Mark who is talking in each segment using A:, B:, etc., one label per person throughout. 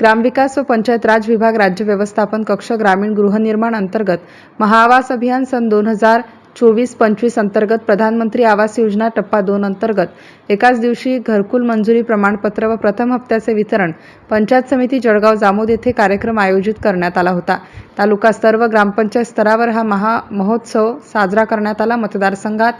A: ग्रामविकास व पंचायत राज विभाग राज्य व्यवस्थापन कक्ष ग्रामीण गृहनिर्माण अंतर्गत महाआवास अभियान सन दोन हजार चोवीस पंचवीस अंतर्गत प्रधानमंत्री आवास योजना टप्पा दोन अंतर्गत एकाच दिवशी घरकुल मंजुरी प्रमाणपत्र व प्रथम हप्त्याचे वितरण पंचायत समिती जळगाव जामोद येथे कार्यक्रम आयोजित करण्यात आला होता. तालुका स्तर व ग्रामपंचायत स्तरावर हा महा महोत्सव साजरा करण्यात आला. मतदारसंघात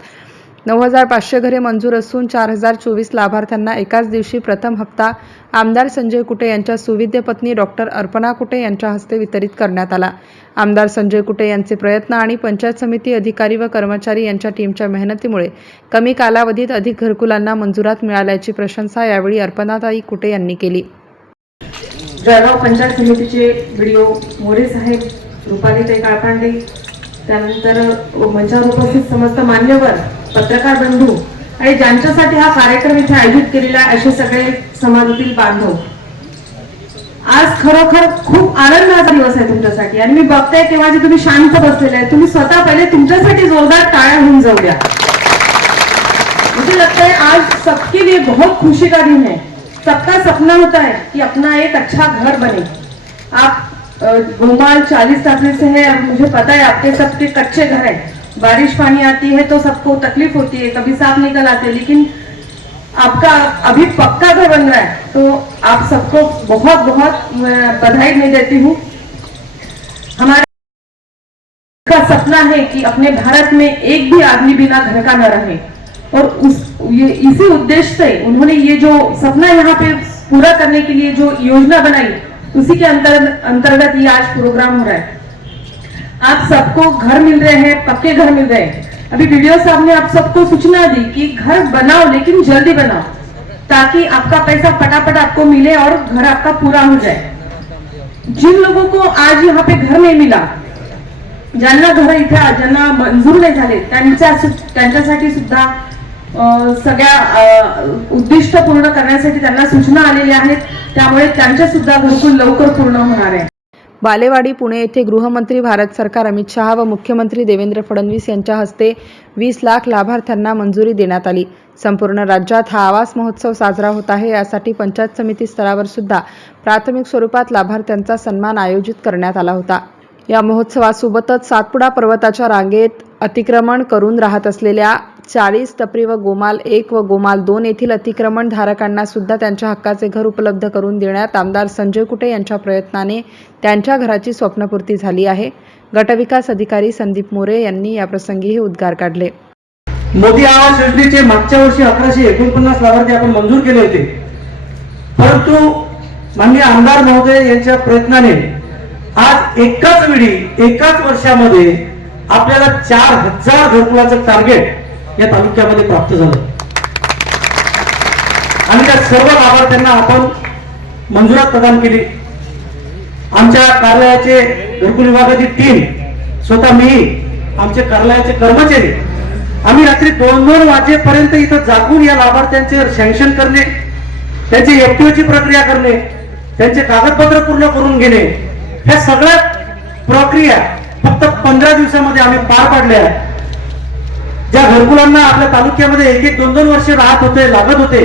A: नऊ हजार पाचशे घरे मंजूर असून चार हजार चोवीस लाभार्थ्यांना एकाच दिवशी प्रथम हप्ता आमदार संजय कुटे यांच्या सुविद्य पत्नी डॉक्टर अर्पणा कुटे यांच्या हस्ते वितरित करण्यात आला. आमदार संजय कुटे यांचे प्रयत्न आणि पंचायत समिती अधिकारी व कर्मचारी यांच्या टीमच्या मेहनतीमुळे कमी कालावधीत अधिक घरकुलांना मंजुरात मिळाल्याची प्रशंसा यावेळी अर्पणाताई कुटे यांनी केली.
B: जळगाव पंचायत समितीचे व्हिडिओ मोरे साहेब रुपालीताई काळपांडे त्यानंतर मंचावर उपस्थित समस्त मान्यवर पत्रकार बंधू आणि ज्यांच्यासाठी हा कार्यक्रम इथे आयोजित केलेला असे सगळे समाजातील बांधव. आज खरोखर खूप आनंदाचा दिवस आहे तुमच्यासाठी. आणि मी बघते तेव्हा जे तुम्ही शांत बसलेले आहे तुम्ही स्वतः पहिले तुमच्यासाठी जोरदार टाळ्या होऊन जाऊ द्या मुझे लगता है आज सबके लिए बहुत खुशी का दिन है. सबका सपना होता है कि अपना एक अच्छा घर बने. आप अ, गोमाल चालीस साल से है मुझे पता है आपके सबके कच्चे घर है. बारिश पानी आती है तो सबको तकलीफ़ होती है, कभी सांप निकल आते लेकिन आपका अभी पक्का घर बन रहा है तो आप सबको बहुत बहुत बधाई मैं देती हूँ। हमारे का सपना है कि अपने भारत में एक भी आदमी बिना घर का न रहे। और उस, ये, इसी उद्देश्य से उन्होंने ये जो सपना यहाँ पे पूरा करने के लिए जो योजना बनाई, उसी के अंतर अंतर्गत ये आज प्रोग्राम हो रहा है। आप सबको घर मिल रहे हैं पक्के घर मिल रहे हैं। अभी वीडियो साहब ने आप सबको सूचना दी कि घर बनाओ लेकिन जल्दी बनाओ ताकि आपका पैसा फटाफट आपको मिले और घर आपका पूरा हो जाए। जिन लोगों को आज यहाँ पे घर नहीं मिला ज्यांना घर इथे ज्यांना मंजूर नाही झाले त्यांच्या त्यांच्यासाठी सुद्धा सगळ्या उद्दिष्ट पूर्ण करण्यासाठी त्यांना सूचना आलेल्या आहेत. त्यामुळे त्यांच्या सुद्धा घरकुल लवकर पूर्ण होणार आहे.
A: बालेवाडी पुणे येथे गृहमंत्री भारत सरकार अमित शहा व मुख्यमंत्री देवेंद्र फडणवीस यांच्या हस्ते वीस लाख लाभार्थ्यांना मंजुरी देण्यात आली. संपूर्ण राज्यात हा आवास महोत्सव साजरा होत आहे. यासाठी पंचायत समिती स्तरावर सुद्धा प्राथमिक स्वरूपात लाभार्थ्यांचा सन्मान आयोजित करण्यात आला होता. या महोत्सवासोबतच सातपुडा पर्वताच्या रांगेत अतिक्रमण करून राहत असलेल्या चाळीस टपरी व गोमाल एक व गोमाल दोन येथील अतिक्रमण धारकांना सुद्धा त्यांच्या हक्काचे घर उपलब्ध करून देण्यात आमदार संजय कुटे यांच्या प्रयत्नाने त्यांच्या घराची स्वप्नपूर्ती झाली आहे. गटविकास अधिकारी संदीप मोरे यांनी याप्रसंगी हे उद्गार काढले.
C: मोदी आवास योजनेचे मागच्या वर्षी अकराशे एकोणपन्नास लाभार्थी आपण मंजूर केले होते. परंतु माननीय आमदार महोदय यांच्या प्रयत्नाने आज एकाच वेळी एकाच वर्षामध्ये आपल्याला चार हजार घरकुलाचं टार्गेट या तालुक्यामध्ये प्राप्त झालं. आणि त्या सर्व लाभार्थ्यांना आपण मंजुरात प्रदान केली. आमच्या कार्यालयाचे घरकुल विभागाची टीम स्वतः मी आमचे कार्यालयाचे कर्मचारी. आम्ही रात्री दोन दोन वाजेपर्यंत इथं जागून या लाभार्थ्यांचे सँक्शन करणे त्यांची एफटीओची प्रक्रिया करणे त्यांचे कागदपत्र पूर्ण करून घेणे ह्या सगळ्या प्रक्रिया फक्त पंधरा दिवसामध्ये आम्ही पार पाडल्या. ज्या घरकुलांना आपल्या तालुक्यामध्ये एक एक दोन दोन वर्ष राहत होते लागत होते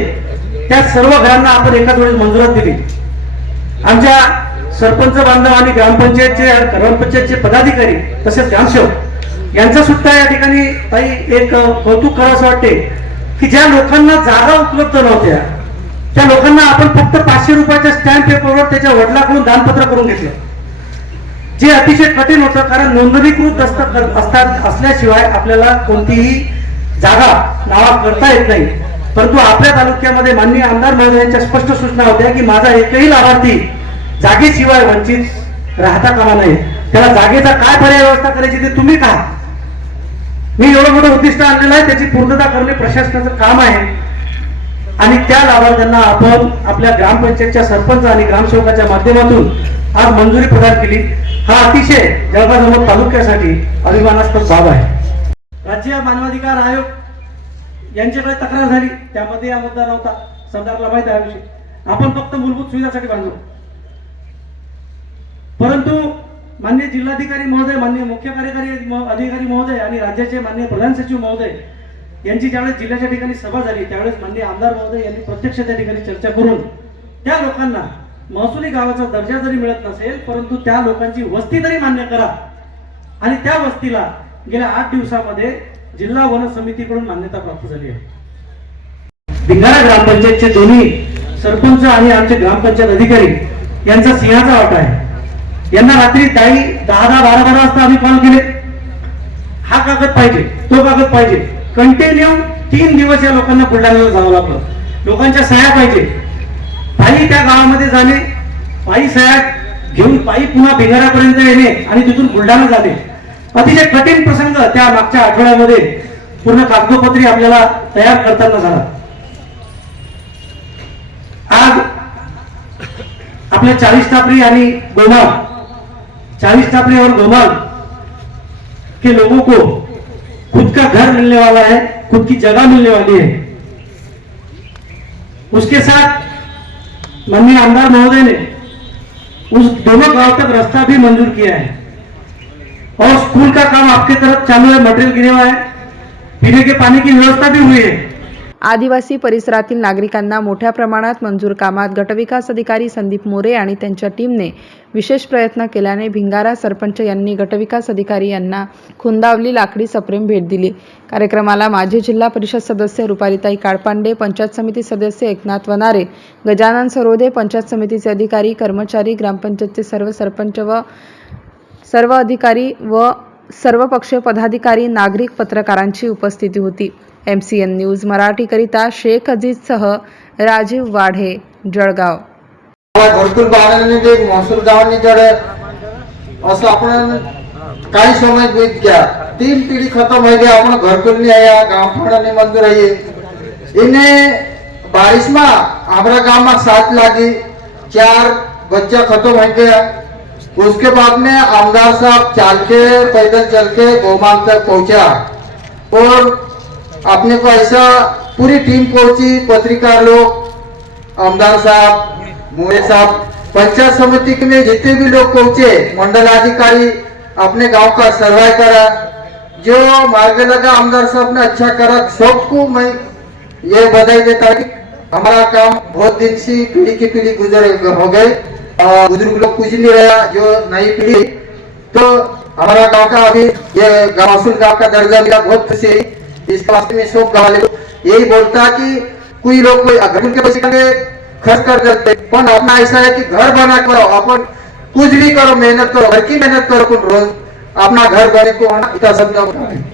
C: त्या सर्व घरांना आपण एकाच वेळेस मंजुरात दिली. आमच्या सरपंच बांधव आणि ग्रामपंचायतचे ग्रामपंचायतचे पदाधिकारी तसेच ग्रामसेवक यांचा सुद्धा या ठिकाणी काही एक कौतुक करावं वाटते की ज्या लोकांना जागा उपलब्ध नव्हत्या त्या लोकांना आपण फक्त पाचशे रुपयाच्या स्टॅम्प पेपरवर त्याच्या वडिलाकडून दानपत्र करून घेतलं. जे अतिशय कठीण होतं कारण नोंदणीकृत दस्तक असतात असल्याशिवाय आपल्याला कोणतीही जागा नावा करता येत नाही. परंतु आपल्या तालुक्यामध्ये माननीय आमदार महोदयांच्या स्पष्ट सूचना होत्या की माझा एकही लाभार्थी जागेशिवाय वंचित राहता कामा नये. त्याला जागेचा काय पर्याय व्यवस्था करायची ते तुम्ही का मी एवढं मोठं उद्दिष्ट आणलेलं आहे त्याची पूर्तता करणे प्रशासनाचं काम आहे. आणि त्या लाभार्थ्यांना आपण आपल्या ग्रामपंचायतच्या सरपंच आणि ग्रामसेवकाच्या माध्यमातून आज मंजुरी प्रदान केली. हा अतिशय जळगाव तालुक्यासाठी अभिमानास्पद बाब आहे. राज्य मानवाधिकार आयोग यांच्याकडे तक्रार झाली त्यामध्ये हा मुद्दा नव्हता. सरदारला माहीत आहे विषयी. आपण फक्त मूलभूत सुविधासाठी बांधलो परंतु मान्य जिल्हाधिकारी महोदय मान्य मुख्य कार्यकारी अधिकारी महोदय आणि राज्याचे मान्य प्रधान सचिव महोदय यांची ज्यावेळेस जिल्ह्याच्या ठिकाणी सभा झाली त्यावेळेस मान्य आमदार महोदय यांनी प्रत्यक्ष त्या ठिकाणी चर्चा करून त्या लोकांना महसुली गावाचा दर्जा जरी मिळत नसेल परंतु त्या लोकांची वस्ती तरी मान्य करा. आणि त्या वस्तीला गेल्या आठ दिवसामध्ये जिल्हा वन समितीकडून मान्यता प्राप्त झाली आहे. भिंगारा ग्रामपंचायतचे दोन्ही सरपंच आणि आमचे ग्रामपंचायत अधिकारी यांचा सिंहाचा वाटा आहे. यांना रात्री ताई दहा दहा बारा बारा वाजता आम्ही कॉल केले. हा कागद पाहिजे तो कागद पाहिजे. कंटिन्यू तीन दिवस या लोकांना बुलढाण्याला जावं लागलं. लोकांच्या सह्या पाहिजे. पायी त्या गावामध्ये जाणे पायी सह्या घेऊन पायी पुन्हा भिंगारापर्यंत येणे आणि तिथून बुलढाणा जाणे. अतिशय कठीण प्रसंग त्या मागच्या आठवड्यामध्ये. पूर्ण कागदोपत्री आपल्याला तयार करताना झाला. आज आपल्या चाळीस टापरी आणि गोमाल चालीस टापरी और गोमाल के लोगों को खुद का घर मिलने वाला है खुद की जगह मिलने वाली है। उसके साथ माननीय आमदार महोदय ने। उस दोनों गाँव तक रास्ता भी मंजूर किया है। और स्कूल का काम आपके तरफ़ चालू है, मटेरियल गिरे हुआ है। पीने के पानी की व्यवस्था भी हुई है।
A: आदिवासी परिसरातील नागरिकांना मोठ्या प्रमाणात मंजूर कामात गटविकास अधिकारी संदीप मोरे आणि त्यांच्या टीमने विशेष प्रयत्न केल्याने भिंगारा सरपंच यांनी गटविकास अधिकारी यांना खुंदावली लाकडी सप्रेम भेट दिली. कार्यक्रमाला माजी जिल्हा परिषद सदस्य रुपालीताई काळपांडे पंचायत समिती सदस्य एकनाथ वनारे गजानन सरोदे पंचायत समितीचे अधिकारी कर्मचारी ग्रामपंचायतचे सर्व सरपंच व सर्व अधिकारी व सर्वपक्षीय पदाधिकारी नागरिक पत्रकारांची उपस्थिती होती. एम सी एन न्यूज़ मराठीकरिता शेख अजीजसह राजीव वाढे, जळगाव.
D: घरकुल बांधण्याने ते महसूल गावांनी जडे असं आपण काही समय तीन पीढ़ी खत्म हो गया घरकुल आया बारिश साथ लागी चार बच्चा खत्म हो गया. उसके बाद में आमदार साहब चाल के पैदल चल के गोमांग तक पहुँचा. और अपने को ऐसा पूरी टीम पहुँची पत्रकार लोग, आमदार साहब, मोरे साहब, पंचायत समिति में जितने भी लोग पहुँचे मंडल अधिकारी अपने गाँव का सर्वे करा। जो मार्ग लगा, आमदार साहब ने अच्छा करा। सबको मैं ये बधाई देता कि हमारा काम बहुत दिन से पीढ़ी की पीढ़ी गुजर, हो गए। और बुज़ुर्ग लोग कुछ नहीं रहा, जो नई पीढ़ी। तो हमारा गाँव का अभी ये गाँव गाँव का दर्जा मिला, बहुत खुशी। है इस वास्ते में सब वाले को यही बोलता कि कोई लोग कोई घर के पैसे करके खर्च कर देते पण अपना ऐसा है कि घर बना करो अपन कुछ भी करो मेहनत करो घर की मेहनत करो रोज अपना घर बने को इतना समझा